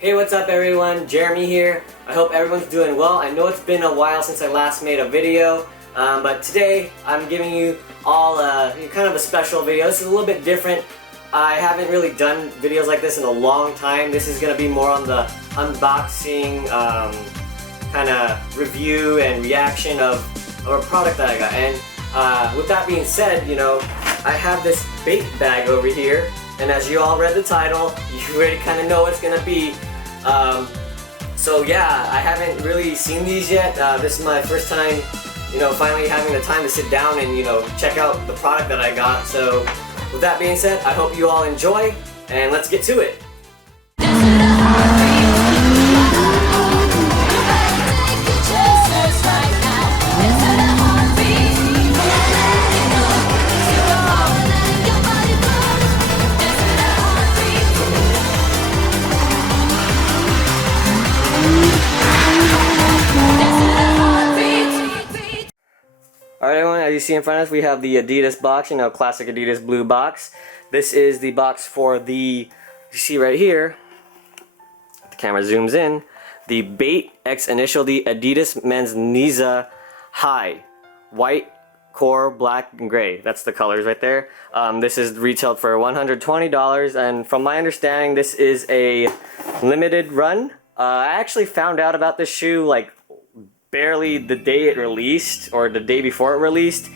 Hey, what's up everyone? Jeremy here. I hope everyone's doing well. I know it's been a while since I last made a video, but today I'm giving you all kind of a special video. This is a little bit different. I haven't really done videos like this in a long time. This is going to be more on the unboxing, kind of review and reaction of a product that I got. And with that being said, you know, I have this bait bag over here. And as you all read the title, you already kind of know what it's going to be. So yeah, I haven't really seen these yet. This is my first time, you know, finally having the time to sit down and, you know, check out the product that I got. So with that being said, I hope you all enjoy, and let's get to it. Alright everyone, as you see in front of us, we have the Adidas box, you know, classic Adidas blue box. This is the box for the, you see right here, the camera zooms in, the Bait X Initial D Adidas Men's Nizza Hi. White, core, black, and gray. That's the colors right there. This is retailed for $120, and from my understanding, this is a limited run. I actually found out about this shoe like barely the day it released, or the day before it released,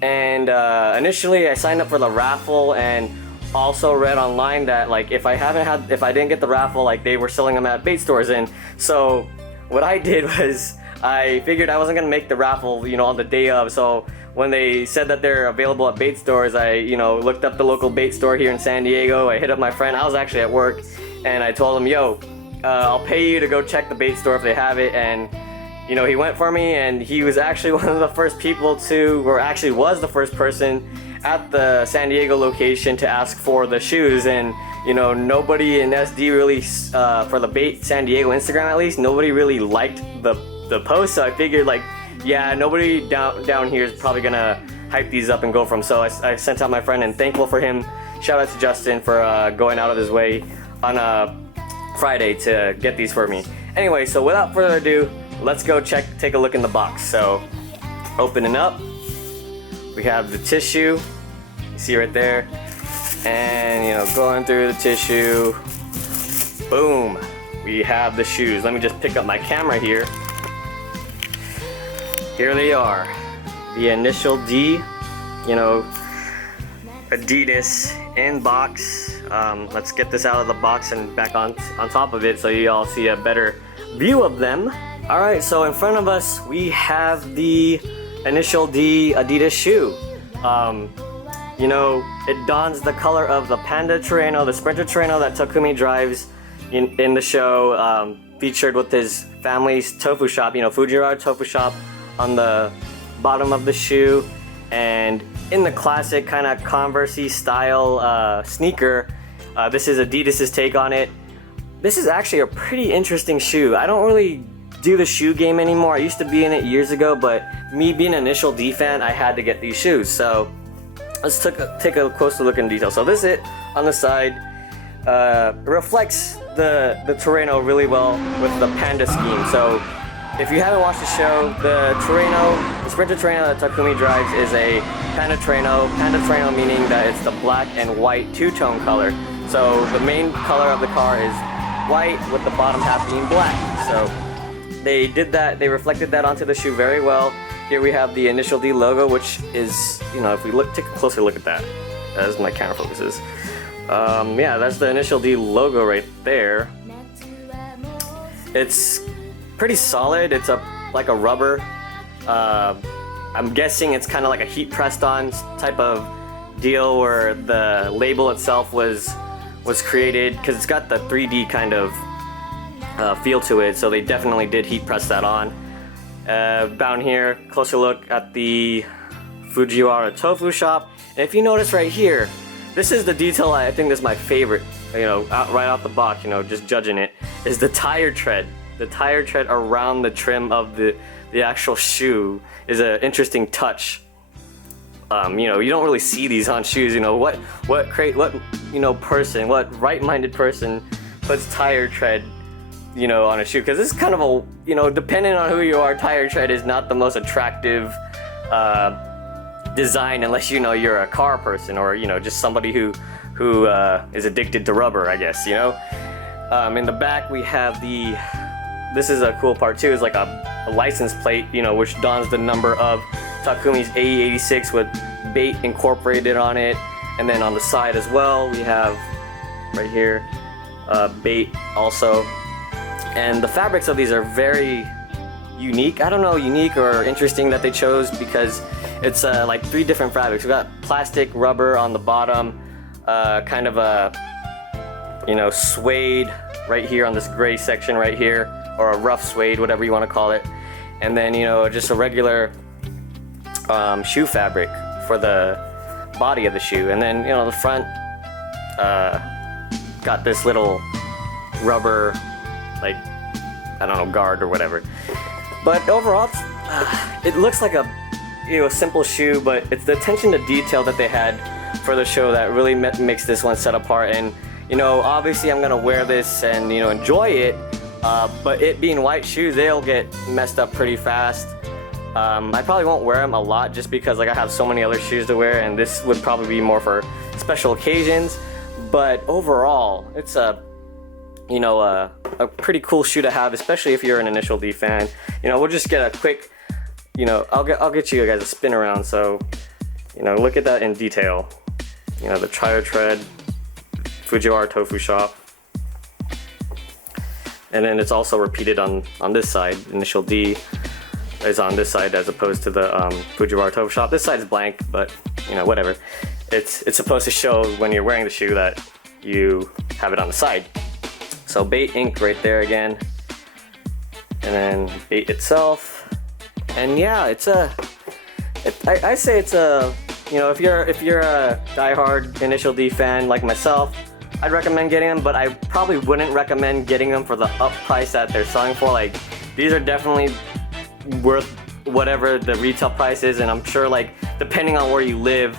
and initially I signed up for the raffle, and also read online that like if I didn't get the raffle, like they were selling them at bait stores. And so what I did was I figured I wasn't gonna make the raffle, you know, on the day of. So when they said that they're available at bait stores, I, you know, looked up the local bait store here in San Diego. I hit up my friend, I was actually at work, and I told him, yo, I'll pay you to go check the bait store if they have it. And you know, he went for me, and he was actually one of the first people to, or actually was the first person at the San Diego location to ask for the shoes. And you know, nobody in SD really, for the Bait San Diego Instagram at least, nobody really liked the post. So I figured like, yeah, nobody down here is probably gonna hype these up and go for them. So I sent out my friend, and thankful for him. Shout out to Justin for going out of his way on a Friday to get these for me. Anyway, so without further ado, let's go take a look in the box. So, opening up, we have the tissue, you see right there, and you know, going through the tissue, boom, we have the shoes. Let me just pick up my camera here. Here they are, the Initial D, you know, Adidas in box. Let's get this out of the box and back on top of it so you all see a better view of them. Alright, so in front of us we have the Initial D Adidas shoe. You know, it dons the color of the Panda Terreno, the Sprinter Terreno that Takumi drives in the show, featured with his family's tofu shop, you know, Fujiwara tofu shop on the bottom of the shoe. And in the classic kind of Converse-y style sneaker, this is Adidas's take on it. This is actually a pretty interesting shoe. I don't really do the shoe game anymore. I used to be in it years ago, but me being an Initial D fan, I had to get these shoes. So let's take a closer look in detail. So this is it on the side. Reflects the Terreno really well with the Panda scheme. So if you haven't watched the show, the Sprinter Terreno that Takumi drives is a Panda Terreno. Panda Terreno meaning that it's the black and white two-tone color. So the main color of the car is white with the bottom half being black. So they did that, they reflected that onto the shoe very well. Here we have the Initial D logo, which is, you know, if we take a closer look at that, as my camera focuses. Yeah, that's the Initial D logo right there. It's pretty solid. It's like a rubber. I'm guessing it's kind of like a heat pressed on type of deal where the label itself was created, because it's got the 3D kind of feel to it, so they definitely did heat press that on. Down here, closer look at the Fujiwara tofu shop, and if you notice right here, this is the detail I think this is my favorite, you know, right out the box, you know, just judging it, is the tire tread. The tire tread around the trim of the actual shoe is an interesting touch. You know, you don't really see these on shoes. You know, what right-minded person puts tire tread you know, on a shoe, because it's kind of a, you know, depending on who you are, tire tread is not the most attractive design unless, you know, you're a car person, or, you know, just somebody who is addicted to rubber, I guess, you know. In the back we have this is a cool part too, is like a license plate, you know, which dons the number of Takumi's AE86 with bait incorporated on it. And then on the side as well, we have right here bait also. And the fabrics of these are very unique. I don't know, unique or interesting that they chose, because it's like 3 different fabrics. We got plastic, rubber on the bottom, kind of a, you know, suede right here on this gray section right here, or a rough suede, whatever you want to call it. And then, you know, just a regular shoe fabric for the body of the shoe. And then, you know, the front got this little rubber, like, I don't know, guard or whatever. But overall, it looks like a, you know, simple shoe, but it's the attention to detail that they had for the show that really makes this one set apart. And, you know, obviously I'm gonna wear this and, you know, enjoy it, but it being white shoes, they'll get messed up pretty fast. I probably won't wear them a lot, just because, like, I have so many other shoes to wear, and this would probably be more for special occasions. But overall, it's a, you know, a pretty cool shoe to have, especially if you're an Initial D fan. You know, we'll just get a quick, you know, I'll get you guys a spin around, so, you know, look at that in detail. You know, the Touge Drive, Fujiwara Tofu Shop. And then it's also repeated on this side. Initial D is on this side as opposed to the Fujiwara Tofu Shop. This side is blank, but, you know, whatever. It's supposed to show when you're wearing the shoe that you have it on the side. So bait ink right there again, and then bait itself. And yeah, I say it's a, you know, if you're a diehard Initial D fan like myself, I'd recommend getting them, but I probably wouldn't recommend getting them for the up price that they're selling for. Like, these are definitely worth whatever the retail price is, and I'm sure, like, depending on where you live,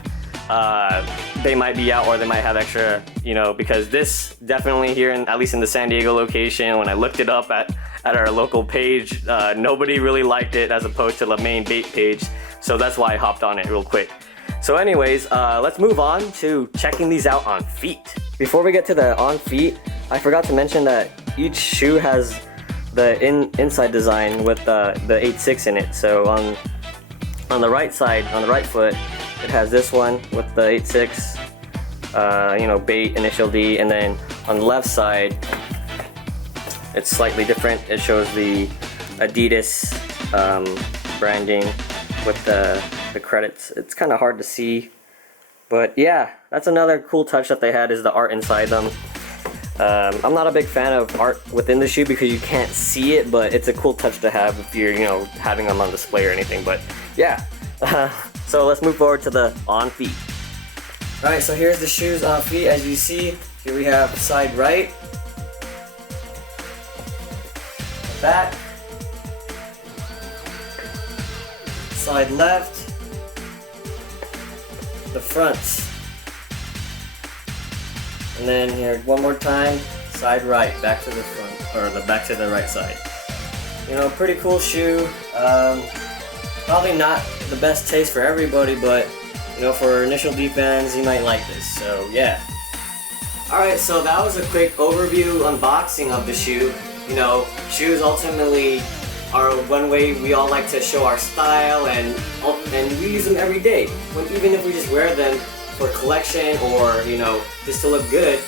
they might be out, or they might have extra, you know, because this definitely here, at least in the San Diego location, when I looked it up at our local page, nobody really liked it as opposed to the main bait page, so that's why I hopped on it real quick. So anyways, let's move on to checking these out on feet. Before we get to the on feet, I forgot to mention that each shoe has the inside design with the 8.6 in it. So on the right side, on the right foot, it has this one with the 8.6, you know, bait, Initial D, and then on the left side, it's slightly different. It shows the Adidas branding with the credits. It's kind of hard to see, but yeah, that's another cool touch that they had, is the art inside them. I'm not a big fan of art within the shoe because you can't see it, but it's a cool touch to have if you're, you know, having them on display or anything. But yeah, so let's move forward to the on feet. Alright, so here's the shoes on feet. As you see, here we have side right, back, side left, the front, and then here one more time, side right, back to the front, or the back to the right side. You know, pretty cool shoe. Probably not the best taste for everybody, but, you know, for Initial D fans, you might like this. So yeah. Alright, so that was a quick overview unboxing of the shoe. You know, shoes ultimately are one way we all like to show our style, and we use them every day. Even if we just wear them for collection or, you know, just to look good,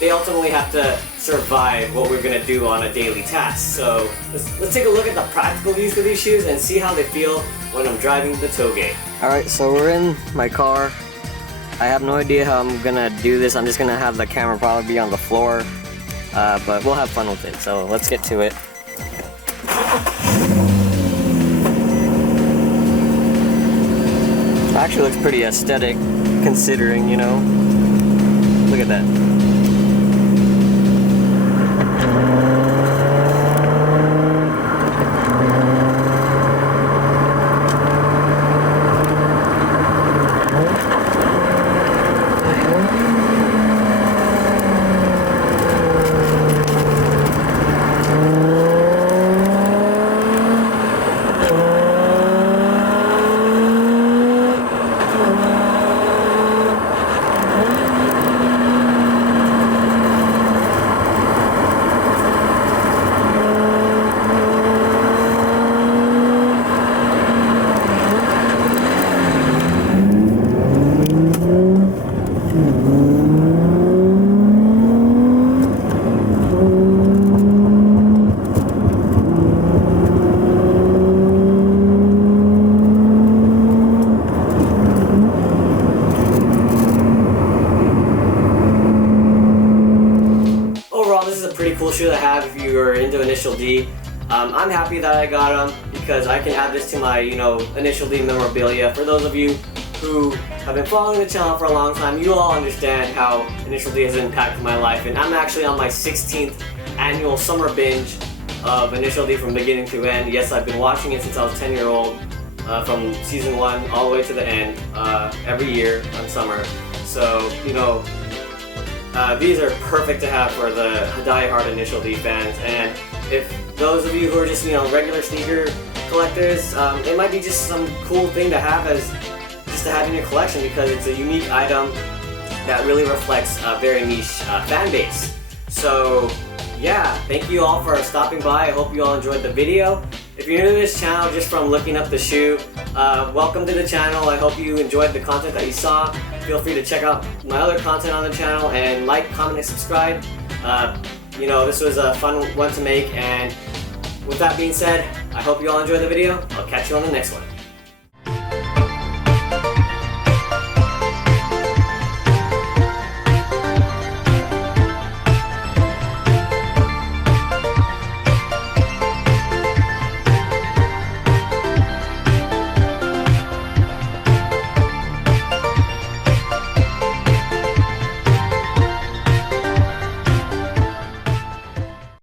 they ultimately have to survive what we're gonna do on a daily task. So let's take a look at the practical use of these shoes and see how they feel when I'm driving the Touge. Alright, so we're in my car. I have no idea how I'm gonna do this. I'm just gonna have the camera probably be on the floor, but we'll have fun with it. So let's get to it. Actually looks pretty aesthetic considering, you know. Look at that. cool shoe to have if you are into Initial D. I'm happy that I got them because I can add this to my, Initial D memorabilia. For those of you who have been following the channel for a long time, you all understand how Initial D has impacted my life, and I'm actually on my 16th annual summer binge of Initial D from beginning to end. Yes, I've been watching it since I was 10-year-old, from season 1 all the way to the end, every year on summer. So, these are perfect to have for the die-hard Initial D fans. And if those of you who are just, regular sneaker collectors, it might be just some cool thing to have to have in your collection, because it's a unique item that really reflects a very niche fan base. So yeah, thank you all for stopping by. I hope you all enjoyed the video. If you're new to this channel just from looking up the shoe, welcome to the channel. I hope you enjoyed the content that you saw. Feel free to check out my other content on the channel and like, comment, and subscribe. This was a fun one to make, and with that being said, I hope you all enjoyed the video. I'll catch you on the next one.